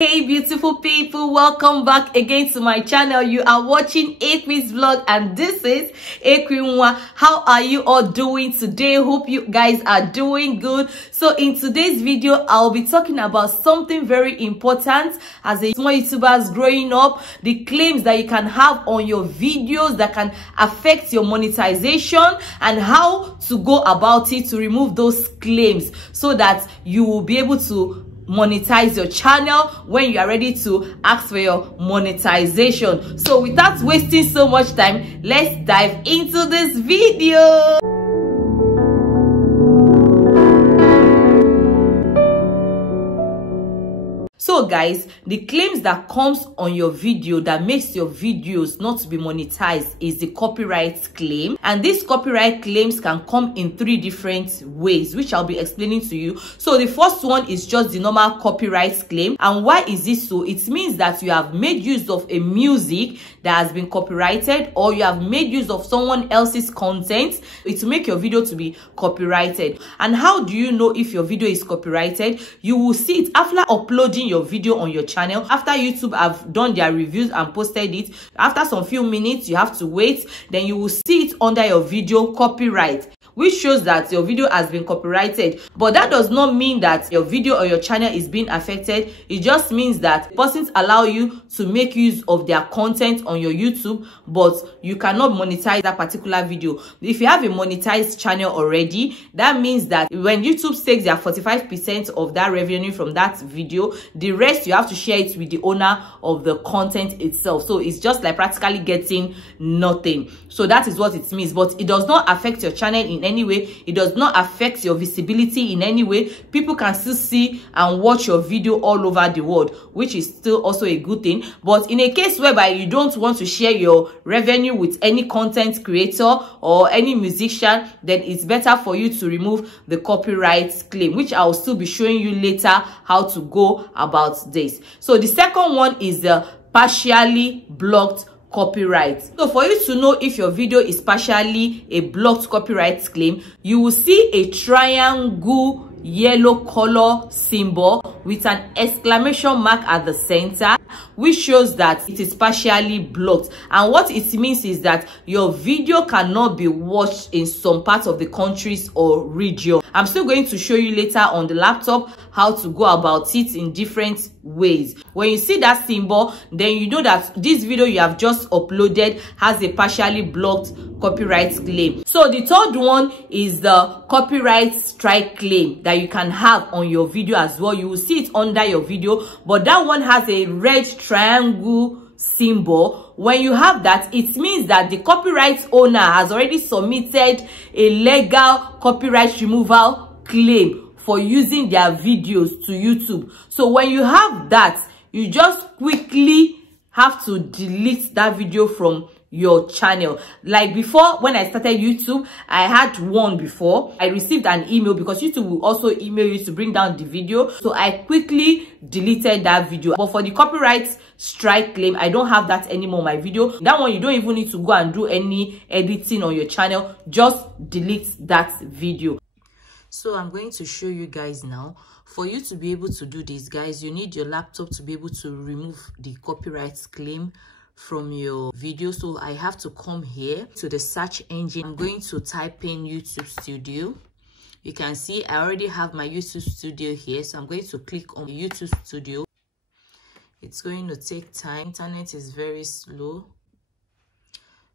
Hey beautiful people, welcome back again to my channel. You are watching Ekwi's vlog and this is Ekwi. How are you all doing today? Hope you guys are doing good. So in today's video, I'll be talking about something very important as a small YouTubers growing up, the claims that you can have on your videos that can affect your monetization and how to go about it to remove those claims so that you will be able to monetize your channel when you are ready to ask for your monetization. So without wasting so much time, let's dive into this video. So guys, the claims that comes on your video that makes your videos not to be monetized is the copyright claim. And these copyright claims can come in 3 different ways, which I'll be explaining to you. So the first one is just the normal copyright claim. And why is this so? It means that you have made use of a music that has been copyrighted, or you have made use of someone else's content. It will make your video to be copyrighted. And how do you know if your video is copyrighted? You will see it after uploading your video on your channel. After YouTube have done their reviews and posted it, after some few minutes you have to wait, then you will see it under your video copyright, which shows that your video has been copyrighted. But that does not mean that your video or your channel is being affected. It just means that persons allow you to make use of their content on your YouTube, but you cannot monetize that particular video. If you have a monetized channel already, that means that when YouTube takes their 45% of that revenue from that video, the rest you have to share it with the owner of the content itself. So it's just like practically getting nothing. So that is what it means. But it does not affect your channel in any way. It does not affect your visibility in any way. People can still see and watch your video all over the world, which is still also a good thing. But in a case whereby you don't want to share your revenue with any content creator or any musician, then it's better for you to remove the copyright claim, which I will still be showing you later how to go about this. So the second one is the partially blocked copyright. So for you to know if your video is partially a blocked copyright claim, you will see a triangle yellow color symbol with an exclamation mark at the center, which shows that it is partially blocked. And what it means is that your video cannot be watched in some parts of the countries or region. I'm still going to show you later on the laptop how to go about it in different ways. When you see that symbol, then you know that this video you have just uploaded has a partially blocked copyright claim. So the third one is the copyright strike claim that you can have on your video as well. You will see it under your video, but that one has a red triangle symbol. When you have that, it means that the copyright owner has already submitted a legal copyright removal claim for using their videos to YouTube. So when you have that, you just quickly have to delete that video from your channel. Like before, when I started YouTube, I had one before. I received an email because YouTube will also email you to bring down the video. So I quickly deleted that video. But for the copyright strike claim, I don't have that anymore on my video. That one, you don't even need to go and do any editing on your channel. Just delete that video. So I'm going to show you guys now. For you to be able to do this, guys, you need your laptop to be able to remove the copyright claim from your video. So I have to come here to the search engine. I'm going to type in YouTube Studio. You can see I already have my YouTube Studio here. So I'm going to click on YouTube Studio. It's going to take time. Internet is very slow.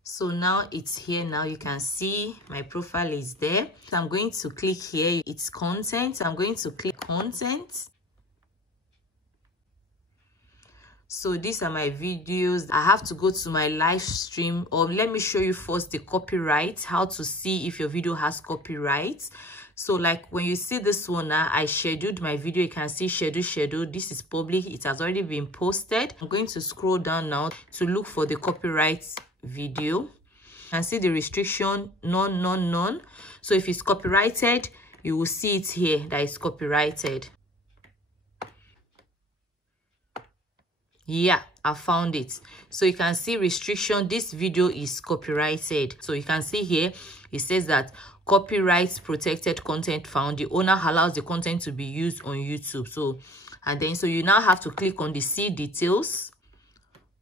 So now it's here. Now you can see my profile is there. So I'm going to click here. It's content. I'm going to click content. So these are my videos. I have to go to my live stream, or let me show you first the copyright, how to see if your video has copyright. So like when you see this one now, I scheduled my video. You can see schedule. This is public. It has already been posted. I'm going to scroll down now to look for the copyright video. You can see the restriction, none. So if it's copyrighted, you will see it here that it's copyrighted. Yeah, I found it. So you can see restriction. This video is copyrighted. So you can see here it says that copyright protected content found. The owner allows the content to be used on YouTube. So And then so you now have to click on the see details.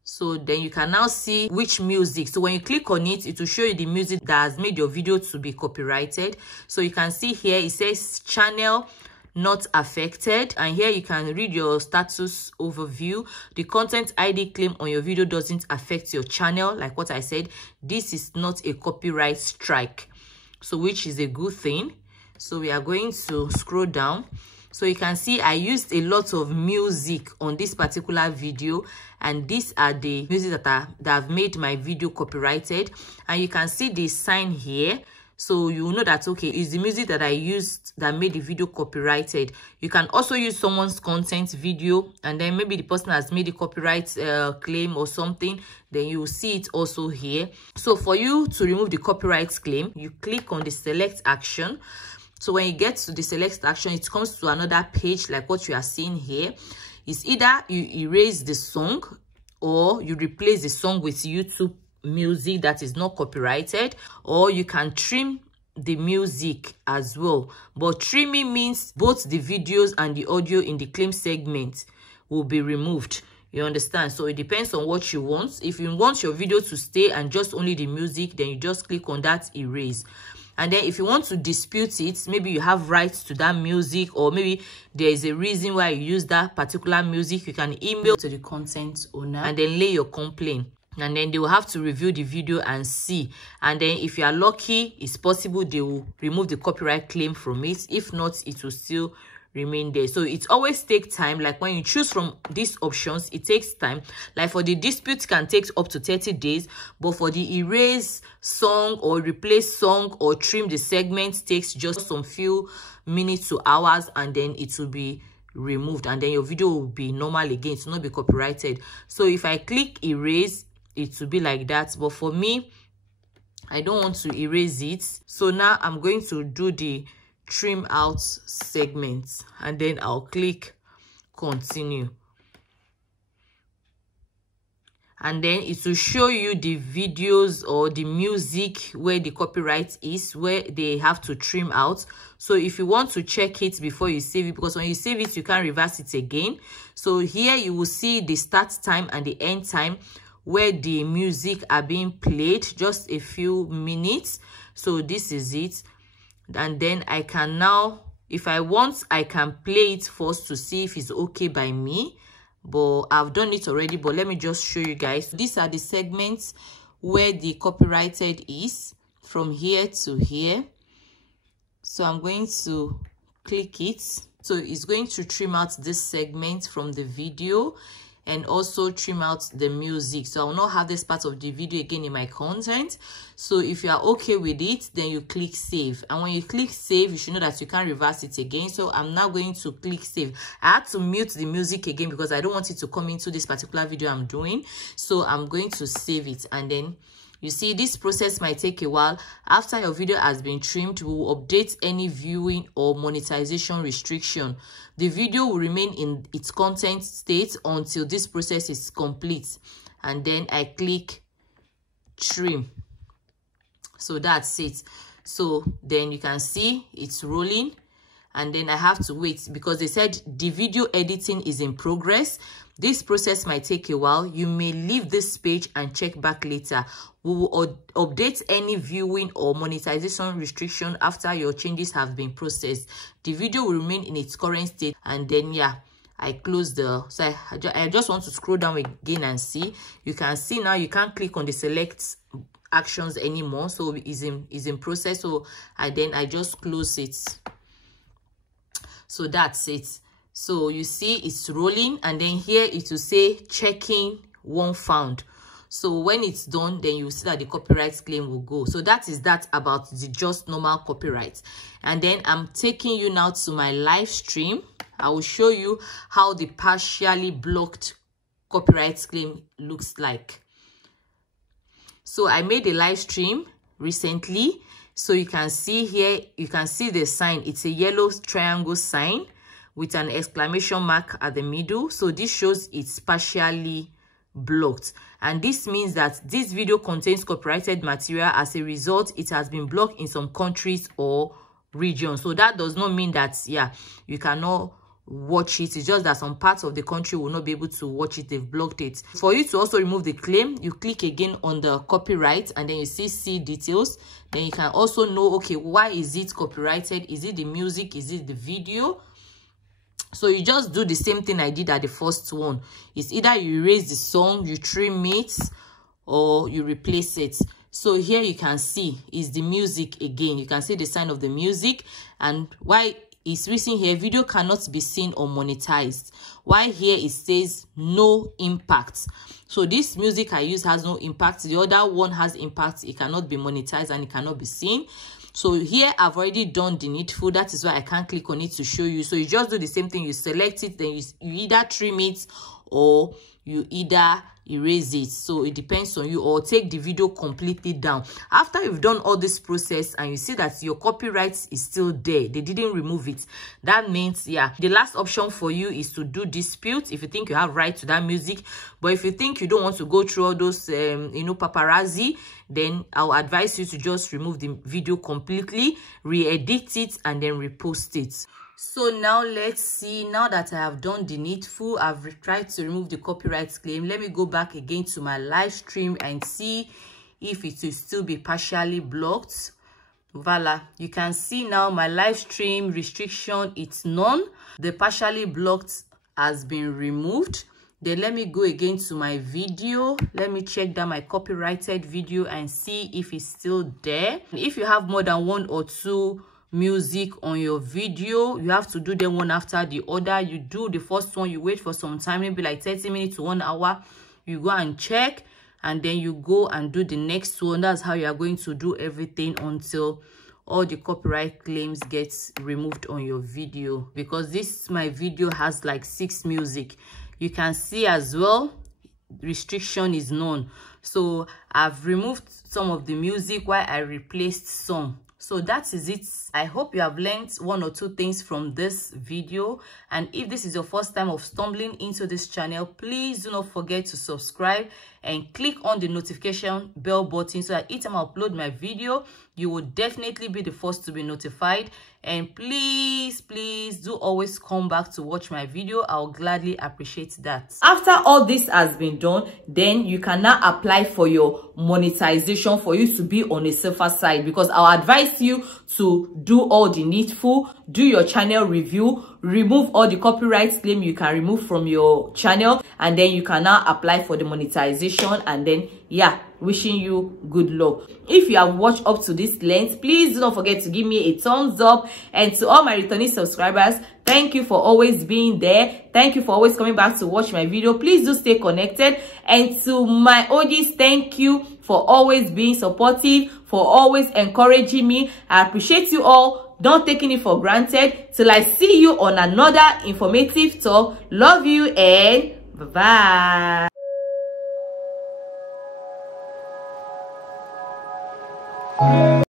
So then you can now see which music. So when you click on it, it will show you the music that has made your video to be copyrighted. So you can see here, it says channel not affected, and here you can read your status overview. The content ID claim on your video doesn't affect your channel. Like what I said, this is not a copyright strike, so which is a good thing. So we are going to scroll down. So you can see I used a lot of music on this particular video, and these are the music that have made my video copyrighted. And you can see the sign here, so you know that okay, it's the music that I used that made the video copyrighted. You can also use someone's content video, and then maybe the person has made a copyright claim or something, then you will see it also here. So for you to remove the copyright claim, you click on the select action. So when you get to the select action, it comes to another page like what you are seeing here. It's either you erase the song or you replace the song with YouTube music that is not copyrighted, or you can trim the music as well. But trimming means both the videos and the audio in the claim segment will be removed. You understand? So it depends on what you want. If you want your video to stay and just only the music, then you just click on that erase. And then if you want to dispute it, maybe you have rights to that music, or maybe there is a reason why you use that particular music, you can email to the content owner and then lay your complaint. And then they will have to review the video and see. And then if you are lucky, it's possible they will remove the copyright claim from it. If not, it will still remain there. So it always takes time. Like when you choose from these options, it takes time. Like for the dispute, can take up to 30 days, but for the erase song or replace song or trim the segment takes just some few minutes to hours, and then it will be removed, and then your video will be normal again. It will not be copyrighted. So if I click erase, it will be like that. But for me, I don't want to erase it. So now I'm going to do the trim out segments, and then I'll click continue, and then it will show you the videos or the music where the copyright is, where they have to trim out. So if you want to check it before you save it, because when you save it you can't reverse it again. So here you will see the start time and the end time where the music are being played, just a few minutes. So this is it. And then I can now, if I want, I can play it first to see if it's okay by me, but I've done it already. But let me just show you guys. These are the segments where the copyrighted is, from here to here. So I'm going to click it. So it's going to trim out this segment from the video and also trim out the music. So I will not have this part of the video again in my content. So if you are okay with it, then you click save. And when you click save, you should know that you can't reverse it again. So I'm now going to click save. I had to mute the music again because I don't want it to come into this particular video I'm doing. So I'm going to save it, and then you see this process might take a while. After your video has been trimmed, we will update any viewing or monetization restriction. The video will remain in its content state until this process is complete. And then I click trim. So that's it. So then you can see it's rolling. And then I have to wait because they said the video editing is in progress. This process might take a while. You may leave this page and check back later. We will update any viewing or monetization restriction after your changes have been processed. The video will remain in its current state. And then yeah, I close the, so I just want to scroll down again and see. You can see now you can't click on the select actions anymore. So it's in process. So I just close it. So that's it. So you see it's rolling, and then here it will say checking one found. So when it's done, then you see that the copyright claim will go. So that is that about the just normal copyright. And then I'm taking you now to my live stream. I will show you how the partially blocked copyright claim looks like. So I made a live stream recently. So you can see here, you can see the sign. It's a yellow triangle sign with an exclamation mark at the middle. So this shows it's partially blocked. And this means that this video contains copyrighted material. As a result, it has been blocked in some countries or regions. So that does not mean that, yeah, you cannot watch it. It's just that some parts of the country will not be able to watch it. They've blocked it. For you to also remove the claim, you click again on the copyright and then you see details. Then you can also know, okay, why is it copyrighted? Is it the music? Is it the video? So you just do the same thing I did at the first one. It's either you erase the song, you trim it, or you replace it. So here you can see is the music again. You can see the sign of the music, and why it's written here, video cannot be seen or monetized. Why here it says no impact. So this music I use has no impact. The other one has impact. It cannot be monetized and it cannot be seen. So here I've already done the needful. That is why I can't click on it to show you. So you just do the same thing. You select it, then you either trim it or you either erase it. So it depends on you, or take the video completely down. After you've done all this process and you see that your copyright is still there, they didn't remove it, that means, yeah, the last option for you is to do dispute if you think you have right to that music. But if you think you don't want to go through all those paparazzi, then I'll advise you to just remove the video completely, re-edit it, and then repost it. So now let's see. Now that I have done the needful, I've tried to remove the copyright claim. Let me go back again to my live stream and see if it will still be partially blocked. Voila, you can see now my live stream restriction, it's none. The partially blocked has been removed. Then let me go again to my video. Let me check that my copyrighted video and see if it's still there. If you have more than 1 or 2 music on your video, you have to do them one after the other. You do the first one, you wait for some time, maybe like 30 minutes to 1 hour. You go and check, and then you go and do the next one. That's how you are going to do everything until all the copyright claims gets removed on your video. Because this my video has like 6 music. You can see as well, restriction is none. So I've removed some of the music while I replaced some. So that is it. I hope you have learned 1 or 2 things from this video. And if this is your first time of stumbling into this channel, please do not forget to subscribe and click on the notification bell button so that each time I upload my video, you will definitely be the first to be notified. And please do always come back to watch my video. I'll gladly appreciate that. After all this has been done, then you can now apply for your monetization for you to be on a safer side, because I'll advise you to do all the needful, do your channel review, remove all the copyright claim you can remove from your channel, and then you can now apply for the monetization. And then, yeah, wishing you good luck. If you have watched up to this length, please do not forget to give me a thumbs up. And to all my returning subscribers, thank you for always being there. Thank you for always coming back to watch my video. Please do stay connected. And to my OGs, thank you for always being supportive, for always encouraging me. I appreciate you all. Don't take it for granted. Till I see you on another informative talk. Love you and bye-bye.